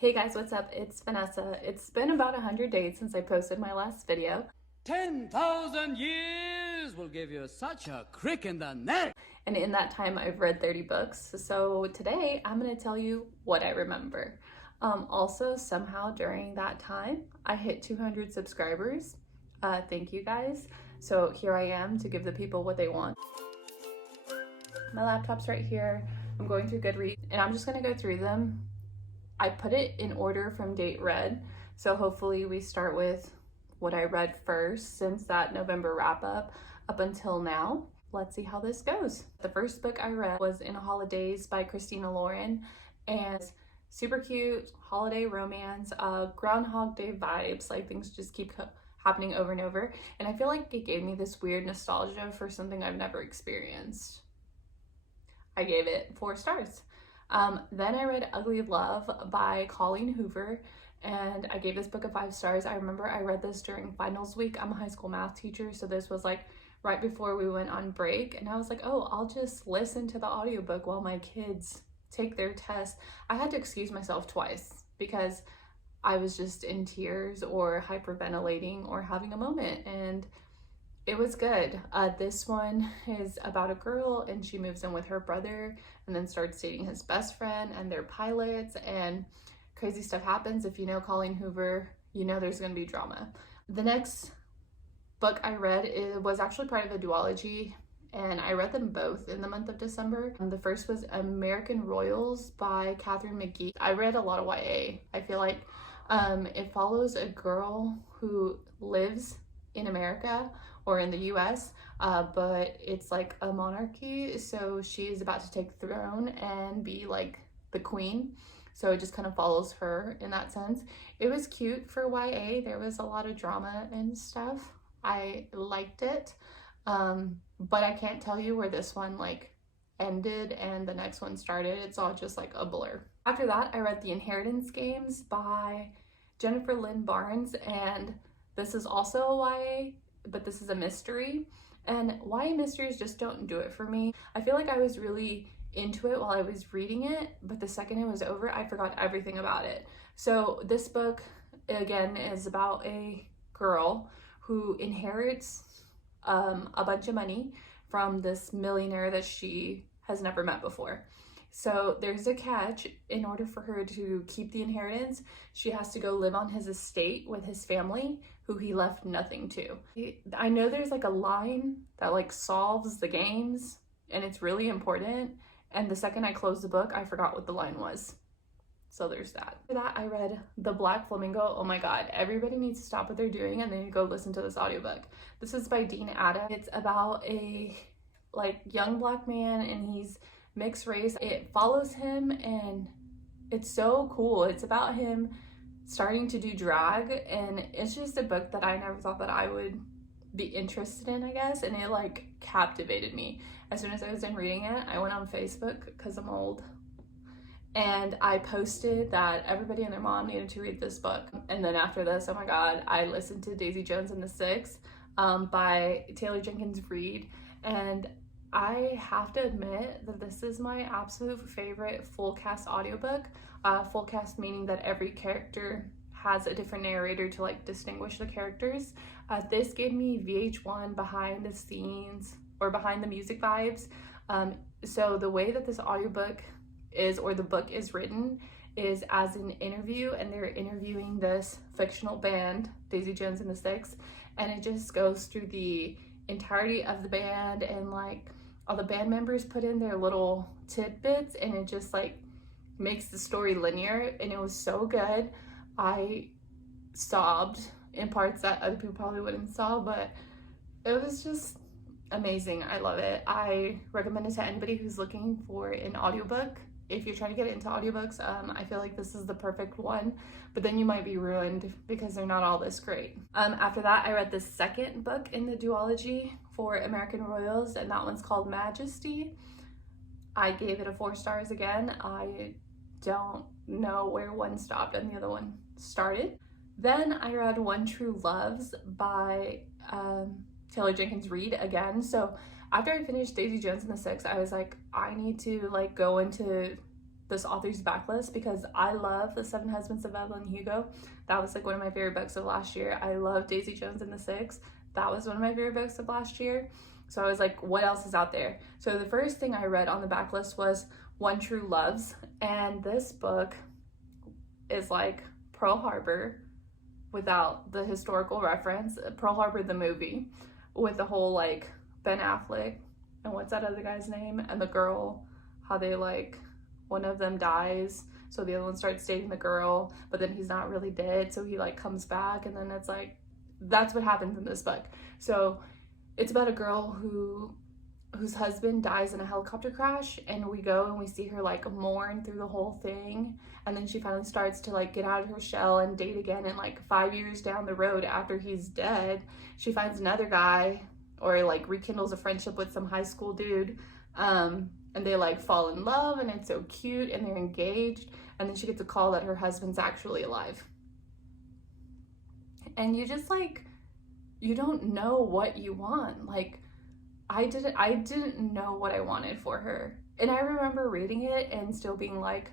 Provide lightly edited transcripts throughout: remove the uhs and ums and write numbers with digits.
Hey guys, what's up? It's Vanessa. It's been about 100 days since I posted my last video. 10,000 years will give you such a crick in the neck. And in that time, I've read 30 books. So today, I'm going to tell you what I remember. Also, somehow during that time, I hit 200 subscribers. Thank you guys. So here I am to give the people what they want. My laptop's right here. I'm going through Goodreads, and I'm just going to go through them. I put it in order from date read. So hopefully we start with what I read first since that November wrap up until now. Let's see how this goes. The first book I read was In Holidays by Christina Lauren, and super cute holiday romance, Groundhog Day vibes, like things just keep happening over and over. And I feel like it gave me this weird nostalgia for something I've never experienced. I gave it 4 stars. Then I read Ugly Love by Colleen Hoover, and I gave this book a 5 stars. I remember I read this during finals week. I'm a high school math teacher, so this was like right before we went on break, and I was like, oh, I'll just listen to the audiobook while my kids take their test. I had to excuse myself twice because I was just in tears or hyperventilating or having a moment, and it was good. This one is about a girl, and she moves in with her brother and then starts dating his best friend, and they're pilots, and crazy stuff happens. If you know Colleen Hoover, you know there's going to be drama. The next book I read was actually part of a duology, and I read them both in the month of December. The first was American Royals by Catherine McGee. I read a lot of YA. I feel like it follows a girl who lives in America or in the US, but it's like a monarchy, so she is about to take the throne and be like the queen, so it just kind of follows her in that sense. It was cute for YA. There was a lot of drama and stuff. I liked it, but I can't tell you where this one like ended and the next one started. It's all just like a blur. After that, I read The Inheritance Games by Jennifer Lynn Barnes, and this is also a YA, but this is a mystery, and YA mysteries just don't do it for me. I feel like I was really into it while I was reading it, but the second it was over, I forgot everything about it. So this book, again, is about a girl who inherits a bunch of money from this millionaire that she has never met before. So there's a catch. In order for her to keep the inheritance, she has to go live on his estate with his family, who he left nothing to. I know there's like a line that like solves the games, and it's really important, and the second I closed the book, I forgot what the line was. So there's that. After that, I read The Black Flamingo. Oh my god, everybody needs to stop what they're doing and then go listen to this audiobook. This is by Dean Adam. It's about a like young black man, and he's mixed race. It follows him, and it's so cool. It's about him starting to do drag, and it's just a book that I never thought that I would be interested in, I guess, and it like captivated me. As soon as I was done reading it, I went on Facebook because I'm old, and I posted that everybody and their mom needed to read this book. And then after this, oh my god, I listened to Daisy Jones and the Six by Taylor Jenkins Reid, and I have to admit that this is my absolute favorite full cast audiobook. Full cast meaning that every character has a different narrator to like distinguish the characters. This gave me VH1 behind the scenes or behind the music vibes. So the way that this audiobook is, or the book is written, is as an interview, and they're interviewing this fictional band, Daisy Jones and the Six, and it just goes through the entirety of the band, and like all the band members put in their little tidbits, and it just like makes the story linear, and it was so good. I sobbed in parts that other people probably wouldn't sob, but it was just amazing. I love it. I recommend it to anybody who's looking for an audiobook. If you're trying to get into audiobooks, I feel like this is the perfect one, but then you might be ruined because they're not all this great. After that, I read the second book in the duology for American Royals, and that one's called Majesty. I gave it a 4 stars again. I don't know where one stopped and the other one started. Then I read One True Loves by Taylor Jenkins Reid again. So after I finished Daisy Jones and the Six, I was like, I need to like go into this author's backlist because I love The Seven Husbands of Evelyn Hugo. That was like one of my favorite books of last year. I love Daisy Jones and the Six. That was one of my favorite books of last year. So I was like, what else is out there? So the first thing I read on the backlist was One True Loves. And this book is like Pearl Harbor without the historical reference. Pearl Harbor, the movie, with the whole like Ben Affleck and what's that other guy's name? And the girl, how they like, one of them dies, so the other one starts dating the girl, but then he's not really dead, so he like comes back, and then it's like, that's what happens in this book. So it's about a girl whose husband dies in a helicopter crash, and we go and we see her like mourn through the whole thing, and then she finally starts to like get out of her shell and date again, and like 5 years down the road after he's dead, she finds another guy, or like rekindles a friendship with some high school dude, and they like fall in love, and it's so cute, and they're engaged, and then she gets a call that her husband's actually alive. And you just like, you don't know what you want. Like, I didn't know what I wanted for her. And I remember reading it and still being like,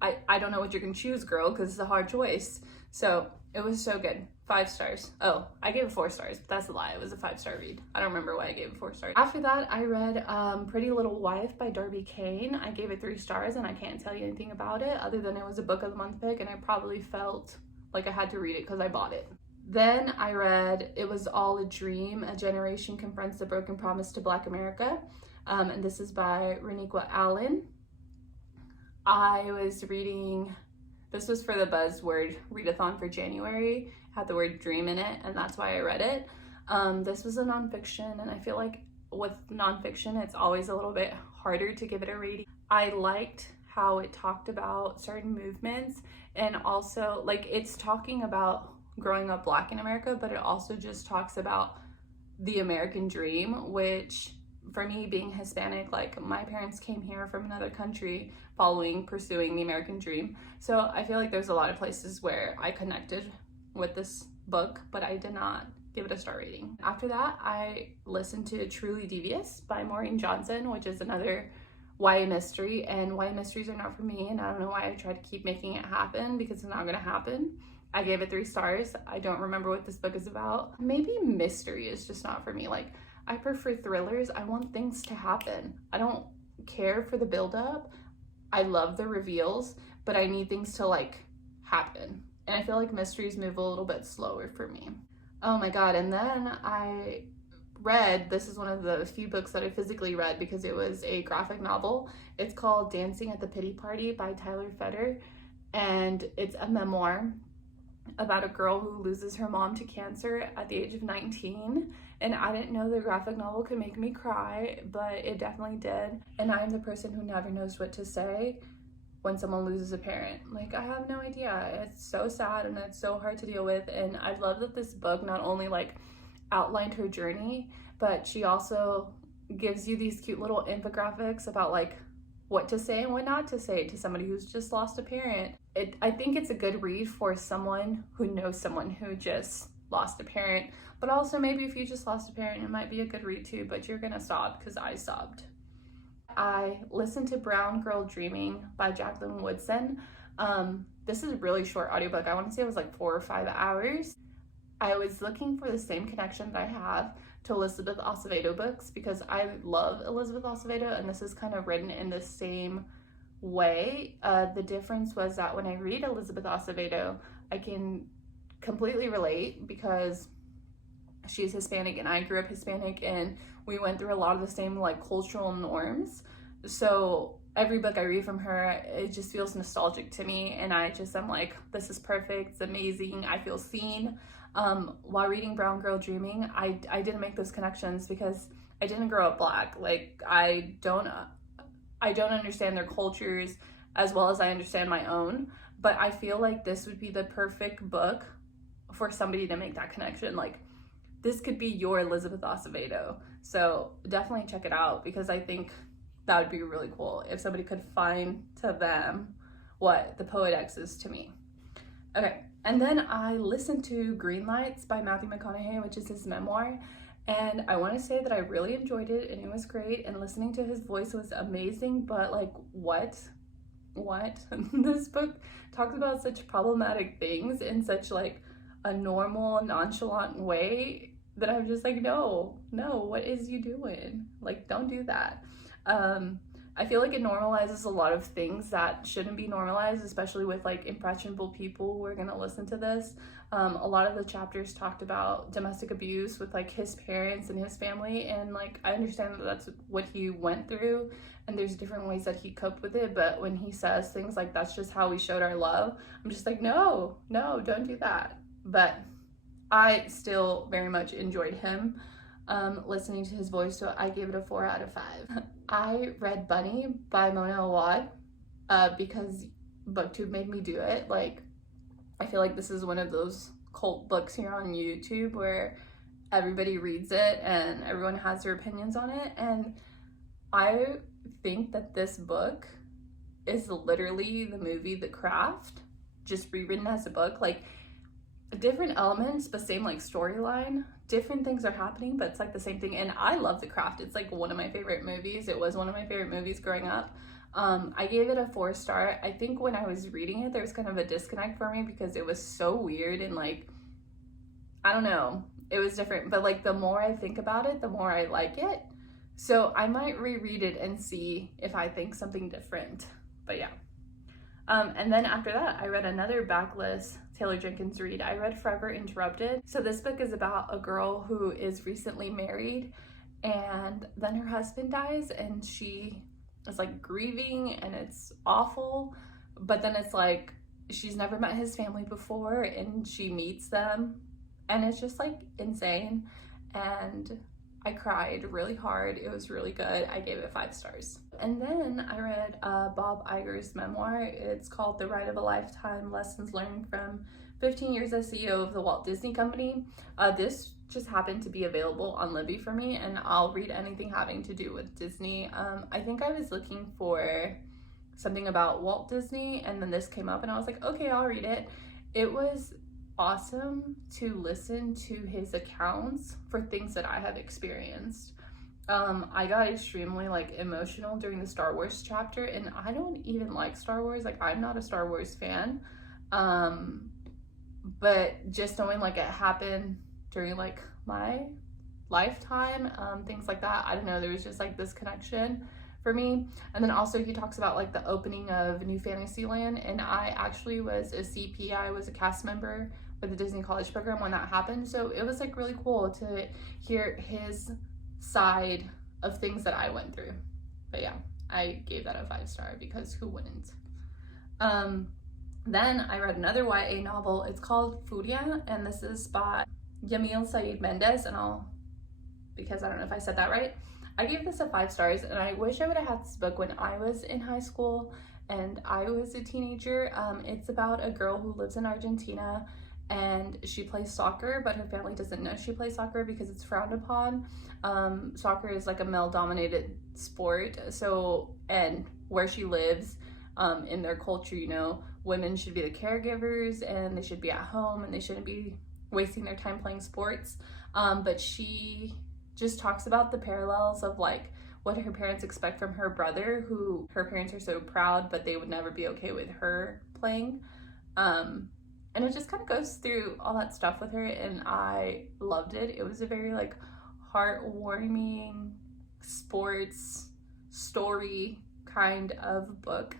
I don't know what you're gonna choose, girl, because it's a hard choice. So it was so good. 5 stars. Oh, I gave it 4 stars, but that's a lie. It was a 5-star read. I don't remember why I gave it 4 stars. After that, I read Pretty Little Wife by Darby Kane. I gave it 3 stars, and I can't tell you anything about it other than it was a book of the month pick, and I probably felt like I had to read it because I bought it. Then I read It Was All a Dream, A Generation Confronts the Broken Promise to Black America. And this is by Reniqua Allen. I was reading, this was for the buzzword readathon for January, had the word dream in it, and that's why I read it. This was a nonfiction, and I feel like with nonfiction, it's always a little bit harder to give it a rating. I liked how it talked about certain movements, and also like it's talking about growing up Black in America, but it also just talks about the American dream, which for me being Hispanic, like my parents came here from another country pursuing the American dream. So I feel like there's a lot of places where I connected with this book, but I did not give it a star rating. After that, I listened to Truly Devious by Maureen Johnson, which is another YA mystery, and YA mysteries are not for me, and I don't know why I tried to keep making it happen because it's not gonna happen. I gave it 3 stars. I don't remember what this book is about. Maybe mystery is just not for me. Like, I prefer thrillers. I want things to happen. I don't care for the buildup. I love the reveals, but I need things to like happen. And I feel like mysteries move a little bit slower for me. Oh my God, and then I read, this is one of the few books that I physically read because it was a graphic novel. It's called Dancing at the Pity Party by Tyler Fetter, and it's a memoir about a girl who loses her mom to cancer at the age of 19. And I didn't know the graphic novel could make me cry, but it definitely did. And I'm the person who never knows what to say when someone loses a parent. Like, I have no idea. It's so sad and it's so hard to deal with. And I love that this book not only like outlined her journey, but she also gives you these cute little infographics about like what to say and what not to say to somebody who's just lost a parent. I think it's a good read for someone who knows someone who just lost a parent, but also maybe if you just lost a parent, it might be a good read too, but you're gonna sob because I sobbed. I listened to Brown Girl Dreaming by Jacqueline Woodson. This is a really short audiobook. I want to say it was like 4 or 5 hours. I was looking for the same connection that I have to Elizabeth Acevedo books because I love Elizabeth Acevedo, and this is kind of written in the same way. The difference was that when I read Elizabeth Acevedo, I can completely relate because she's Hispanic and I grew up Hispanic, and we went through a lot of the same like cultural norms. So every book I read from her, it just feels nostalgic to me, and I'm like, this is perfect, it's amazing, I feel seen. While reading Brown Girl Dreaming, I didn't make those connections because I didn't grow up Black. Like, I don't understand their cultures as well as I understand my own, but I feel like this would be the perfect book for somebody to make that connection. Like, this could be your Elizabeth Acevedo. So definitely check it out because I think that would be really cool if somebody could find to them what the Poet X is to me. Okay, and then I listened to Green Lights by Matthew McConaughey, which is his memoir, and I want to say that I really enjoyed it and it was great, and listening to his voice was amazing, but like, what? what? This book talks about such problematic things in such like a normal, nonchalant way that I'm just like, no, what is you doing? Like, don't do that. I feel like it normalizes a lot of things that shouldn't be normalized, especially with like impressionable people who are gonna listen to this. A lot of the chapters talked about domestic abuse with like his parents and his family, and like I understand that that's what he went through, and there's different ways that he coped with it. But when he says things like that's just how we showed our love, I'm just like, no, don't do that. But I still very much enjoyed him. Listening to his voice, so I gave it a 4 out of 5. I read Bunny by Mona Awad because BookTube made me do it. Like, I feel like this is one of those cult books here on YouTube where everybody reads it and everyone has their opinions on it. And I think that this book is literally the movie The Craft, just rewritten as a book. Like, different elements, but same like storyline. Different things are happening, but it's like the same thing. And I love The Craft. It's like one of my favorite movies. It was one of my favorite movies growing up. I gave it a 4-star. I think when I was reading it, there was kind of a disconnect for me because it was so weird and like, I don't know, it was different. But like the more I think about it, the more I like it. So I might reread it and see if I think something different. But yeah. And then after that, I read another backlist Taylor Jenkins read. I read Forever Interrupted. So this book is about a girl who is recently married and then her husband dies and she is like grieving and it's awful. But then it's like she's never met his family before and she meets them and it's just like insane. And I cried really hard. It was really good. I gave it 5 stars. And then I read Bob Iger's memoir. It's called The Ride of a Lifetime, Lessons Learned from 15 Years as CEO of the Walt Disney Company. This just happened to be available on Libby for me, and I'll read anything having to do with Disney. I think I was looking for something about Walt Disney, and then this came up, and I was like, okay, I'll read it. It was awesome to listen to his accounts for things that I have experienced. I got extremely like emotional during the Star Wars chapter, and I don't even like Star Wars. Like, I'm not a Star Wars fan. But just knowing like it happened during like my lifetime, things like that, I don't know, there was just like this connection for me. And then also he talks about like the opening of New Fantasyland, and I actually was a CP, I was a cast member for the Disney College program when that happened, so it was like really cool to hear his side of things that I went through. But yeah, I gave that a 5-star because who wouldn't? Then I read another YA novel. It's called Furia, and this is by Yamil Saeed Mendez, and because I don't know if I said that right, I gave this a 5 stars, and I wish I would have had this book when I was in high school and I was a teenager. It's about a girl who lives in Argentina and she plays soccer, but her family doesn't know she plays soccer because it's frowned upon. Soccer is like a male-dominated sport, so, and where she lives, in their culture, you know, women should be the caregivers and they should be at home and they shouldn't be wasting their time playing sports. But she just talks about the parallels of like what her parents expect from her brother, who her parents are so proud, but they would never be okay with her playing. And it just kind of goes through all that stuff with her, and I loved it. It was a very like heartwarming sports story kind of book.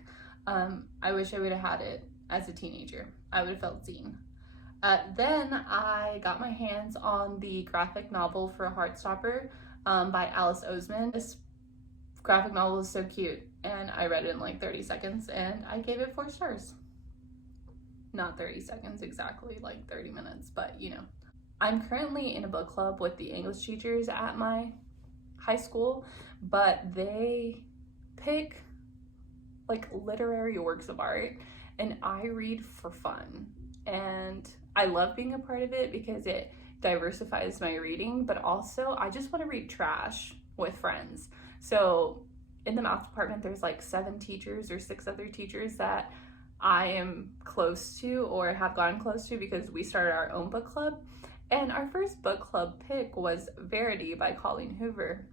I wish I would have had it as a teenager. I would have felt seen. Then I got my hands on the graphic novel for Heartstopper by Alice Oseman. This graphic novel is so cute, and I read it in like 30 seconds, and I gave it 4 stars. Not 30 seconds exactly, like 30 minutes, but you know. I'm currently in a book club with the English teachers at my high school, but they pick like literary works of art, and I read for fun. And I love being a part of it because it diversifies my reading, but also I just want to read trash with friends. So in the math department, there's like 7 teachers or 6 other teachers that I am close to or have gotten close to because we started our own book club. And our first book club pick was Verity by Colleen Hoover.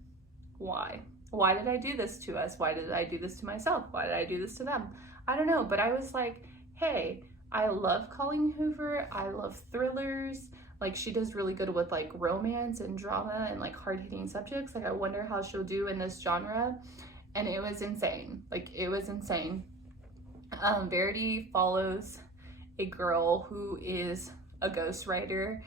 Why? Why did I do this to us? Why did I do this to myself? Why did I do this to them? I don't know, but I was like, hey, I love Colleen Hoover. I love thrillers. Like, she does really good with like romance and drama and like hard-hitting subjects. Like, I wonder how she'll do in this genre. And it was insane. Like, it was insane. Verity follows a girl who is a ghostwriter.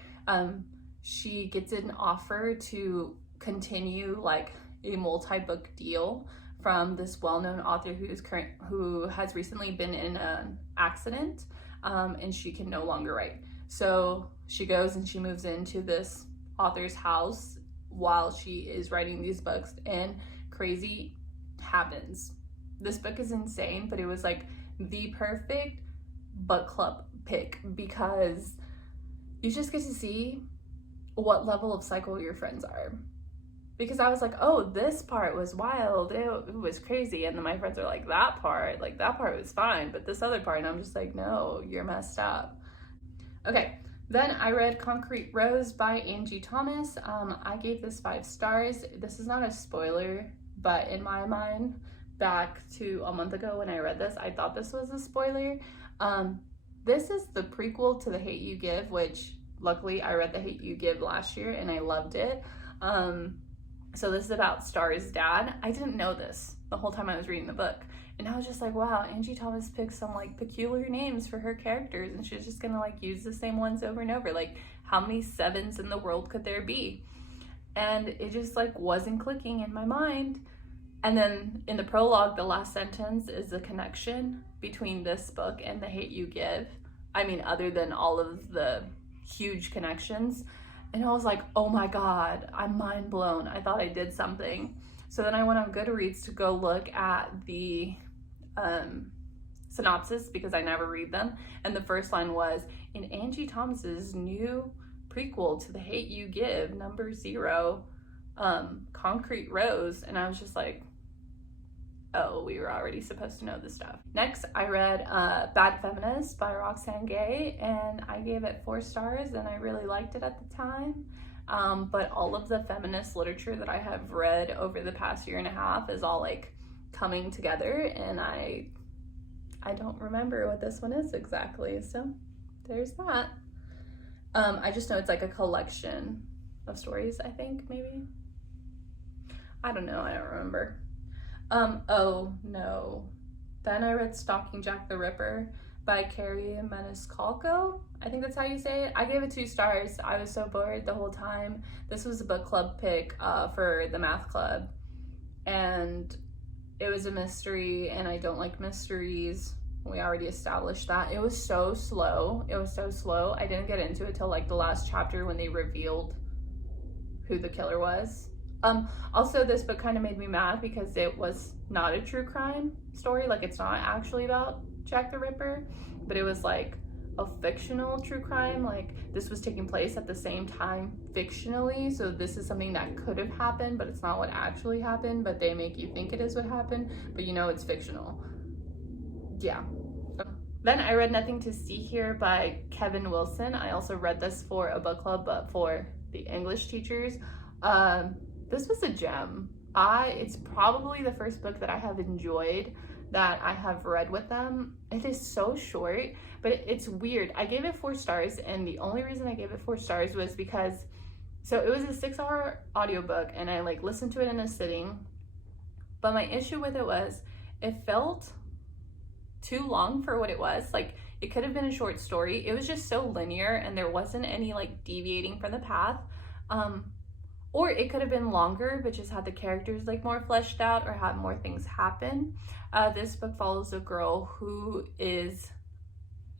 She gets an offer to continue like a multi-book deal from this well-known author who has recently been in an accident, and she can no longer write. So she goes and she moves into this author's house while she is writing these books, and crazy happens. This book is insane, but it was like the perfect book club pick because you just get to see what level of cycle your friends are. Because I was like, oh, this part was wild, it was crazy, and then my friends are like, that part was fine, but this other part, and I'm just like, no, you're messed up. Okay, then I read Concrete Rose by Angie Thomas. I gave this 5 stars. This is not a spoiler, but in my mind, back to a month ago when I read this, I thought this was a spoiler. This is the prequel to The Hate U Give, which luckily I read The Hate U Give last year and I loved it. So this is about Star's dad. I didn't know this the whole time I was reading the book. And I was just like, wow, Angie Thomas picked some like peculiar names for her characters and she's just gonna like use the same ones over and over. Like, how many Sevens in the world could there be? And it just like wasn't clicking in my mind. And then in the prologue, the last sentence is the connection between this book and The Hate U Give. I mean, other than all of the huge connections. And I was like, oh my God, I'm mind blown. I thought I did something. So then I went on Goodreads to go look at the synopsis because I never read them. And the first line was, in Angie Thomas's new prequel to The Hate U Give, number 0, Concrete Rose. And I was just like, oh, we were already supposed to know this stuff. Next, I read Bad Feminist by Roxane Gay, and I gave it 4 stars, and I really liked it at the time. But all of the feminist literature that I have read over the past year and a half is all like coming together, and I don't remember what this one is exactly, so there's that. I just know it's like a collection of stories, I think, maybe. I don't know, I don't remember. Oh no. Then I read Stalking Jack the Ripper by Carrie Maniscalco. I think that's how you say it. I gave it 2 stars. I was so bored the whole time. This was a book club pick for the math club. And it was a mystery, and I don't like mysteries. We already established that. It was so slow. I didn't get into it till like the last chapter when they revealed who the killer was. Also, this book kind of made me mad because it was not a true crime story. Like, it's not actually about Jack the Ripper, but it was like a fictional true crime. Like, this was taking place at the same time fictionally, so this is something that could have happened, but it's not what actually happened, but they make you think it is what happened, but you know it's fictional. Yeah. Then I read Nothing to See Here by Kevin Wilson. I also read this for a book club, but for the English teachers. This was a gem. It's probably the first book that I have enjoyed that I have read with them. It is so short, but it's weird. I gave it 4 stars, and the only reason I gave it 4 stars was because, so it was a 6-hour audiobook, and I like listened to it in a sitting, but my issue with it was it felt too long for what it was. Like, it could have been a short story. It was just so linear, and there wasn't any like deviating from the path. Or it could have been longer, but just had the characters like more fleshed out or had more things happen. This book follows a girl who is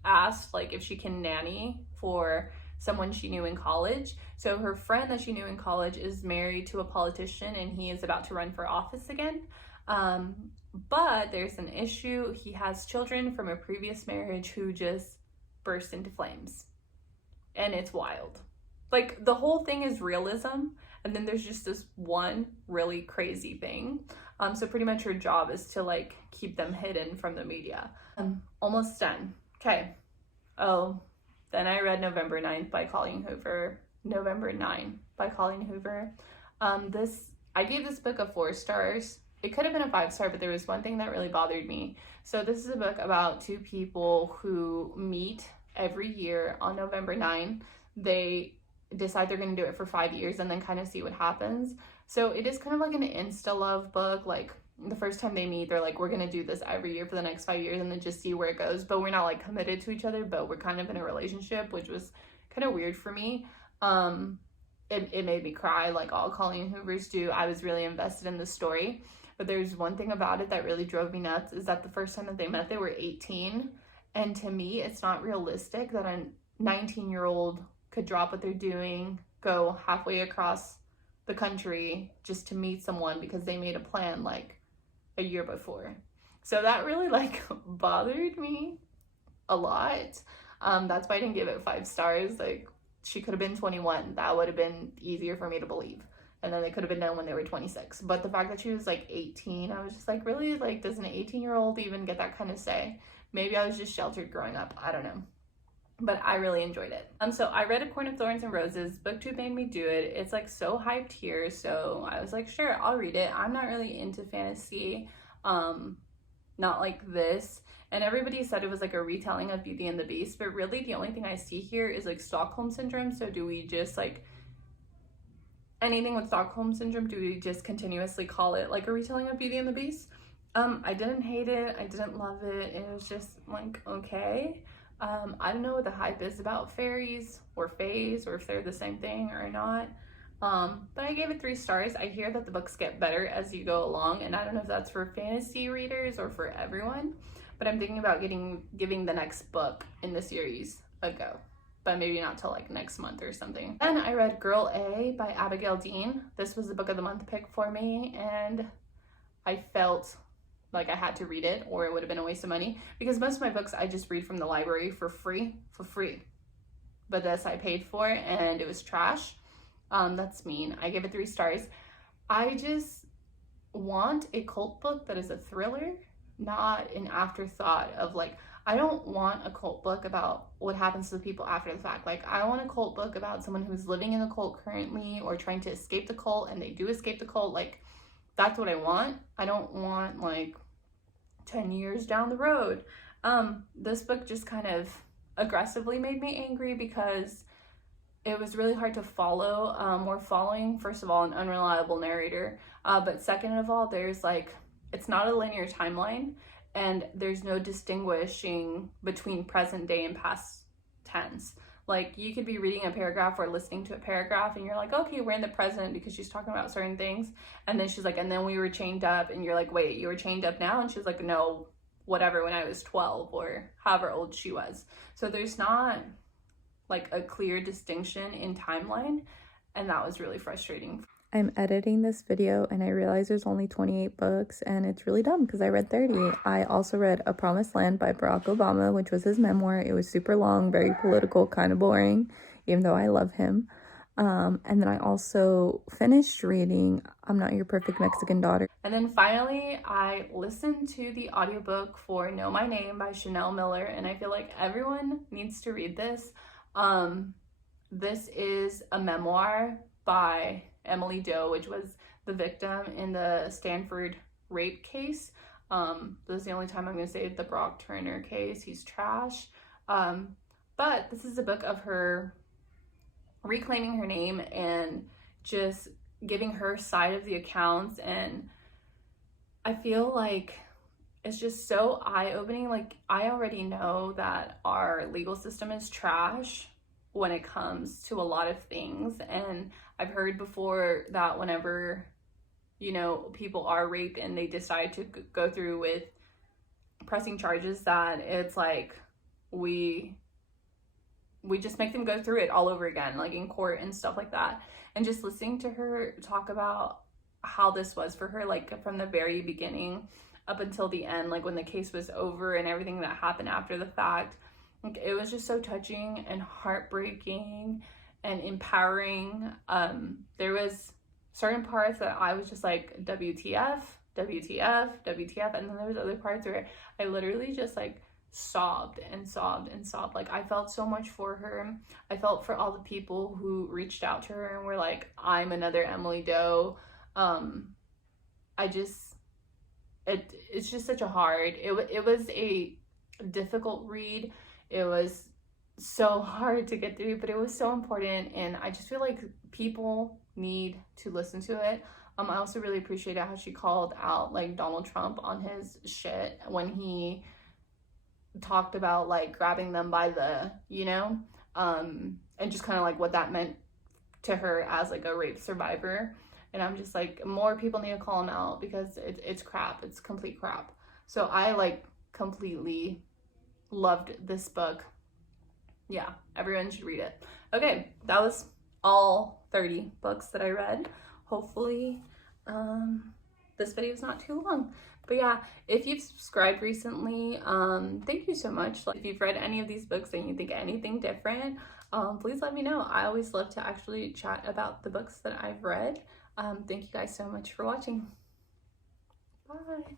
asked like if she can nanny for someone she knew in college. So her friend that she knew in college is married to a politician, and he is about to run for office again. But there's an issue. He has children from a previous marriage who just burst into flames. And it's wild. Like, the whole thing is realism, and then there's just this one really crazy thing. So pretty much her job is to like keep them hidden from the media. Almost done. Okay. Oh, then I read November 9th by Colleen Hoover. November 9 by Colleen Hoover. I gave this book a 4 stars. it could have been a 5-star, but there was one thing that really bothered me. So this is a book about two people who meet every year on November 9. They decide they're going to do it for 5 years and then kind of see what happens. So it is kind of like an insta love book. Like the first time they meet, they're like, we're going to do this every year for the next 5 years and then just see where it goes. But we're not like committed to each other, but we're kind of in a relationship, which was kind of weird for me. It made me cry like all Colleen Hoovers do. I was really invested in the story. But there's one thing about it that really drove me nuts, is that the first time that they met, they were 18. And to me, it's not realistic that a 19-year-old could drop what they're doing, go halfway across the country just to meet someone because they made a plan like a year before. So that really like bothered me a lot. That's why I didn't give it 5 stars. Like, she could have been 21. That would have been easier for me to believe. And then they could have been done when they were 26. But the fact that she was like 18, I was just like, really? Like, does an 18-year-old even get that kind of say? Maybe I was just sheltered growing up. I don't know. But I really enjoyed it. So I read A Corn of Thorns and Roses. BookTube made me do it. It's like so hyped here. So I was like, sure, I'll read it. I'm not really into fantasy. Not like this. And everybody said it was like a retelling of Beauty and the Beast. But really the only thing I see here is like Stockholm Syndrome. So do we just like... anything with Stockholm Syndrome, do we just continuously call it like a retelling of Beauty and the Beast? I didn't hate it. I didn't love it. It was just like, okay. I don't know what the hype is about fairies or fays, or if they're the same thing or not. But I gave it 3 stars. I hear that the books get better as you go along, and I don't know if that's for fantasy readers or for everyone, but I'm thinking about giving the next book in the series a go. But maybe not till like next month or something. Then I read Girl A by Abigail Dean. This was the book of the month pick for me, and I felt like I had to read it or it would have been a waste of money, because most of my books I just read from the library for free. But this I paid for and it was trash. That's mean. I gave it 3 stars. I just want a cult book that is a thriller, not an afterthought of like, I don't want a cult book about what happens to the people after the fact. Like, I want a cult book about someone who's living in the cult currently or trying to escape the cult, and they do escape the cult. Like, that's what I want. I don't want like 10 years down the road. This book just kind of aggressively made me angry because it was really hard to follow. We're following, first of all, an unreliable narrator, but second of all, there's like, it's not a linear timeline. And there's no distinguishing between present day and past tense. Like, you could be reading a paragraph or listening to a paragraph and you're like, okay, we're in the present because she's talking about certain things. And then she's like, and then we were chained up, and you're like, wait, you were chained up now? And she's like, no, whatever, when I was 12 or however old she was. So there's not like a clear distinction in timeline. And that was really frustrating. I'm editing this video and I realize there's only 28 books, and it's really dumb because I read 30. I also read A Promised Land by Barack Obama, which was his memoir. It was super long, very political, kind of boring, even though I love him. And then I also finished reading I'm Not Your Perfect Mexican Daughter. And then finally, I listened to the audiobook for Know My Name by Chanel Miller, and I feel like everyone needs to read this. This is a memoir by Emily Doe, which was the victim in the Stanford rape case. This is the only time I'm going to say the Brock Turner case. He's trash. But this is a book of her reclaiming her name and just giving her side of the accounts. And I feel like it's just so eye-opening. Like, I already know that our legal system is trash when it comes to a lot of things, and I've heard before that whenever, you know, people are raped and they decide to go through with pressing charges, that it's like we just make them go through it all over again, like in court and stuff like that. And just listening to her talk about how this was for her, like from the very beginning up until the end, like when the case was over and everything that happened after the fact, like, it was just so touching and heartbreaking and empowering. There was certain parts that I was just like, WTF, WTF, WTF. And then there was other parts where I literally just like sobbed and sobbed and sobbed. Like, I felt so much for her. I felt for all the people who reached out to her and were like, I'm another Emily Doe. it's just such a hard, it was a difficult read. It was so hard to get through, but it was so important, and I just feel like people need to listen to it. I also really appreciated how she called out like Donald Trump on his shit when he talked about like grabbing them by the, and just kind of like what that meant to her as like a rape survivor. And I'm just like, more people need to call him out because it's crap. It's complete crap. So I like completely loved this book. Yeah, everyone should read it. Okay, that was all 30 books that I read. Hopefully this video is not too long. But yeah, if you've subscribed recently, thank you so much. If you've read any of these books and you think anything different, please let me know. I always love to actually chat about the books that I've read. Thank you guys so much for watching. Bye.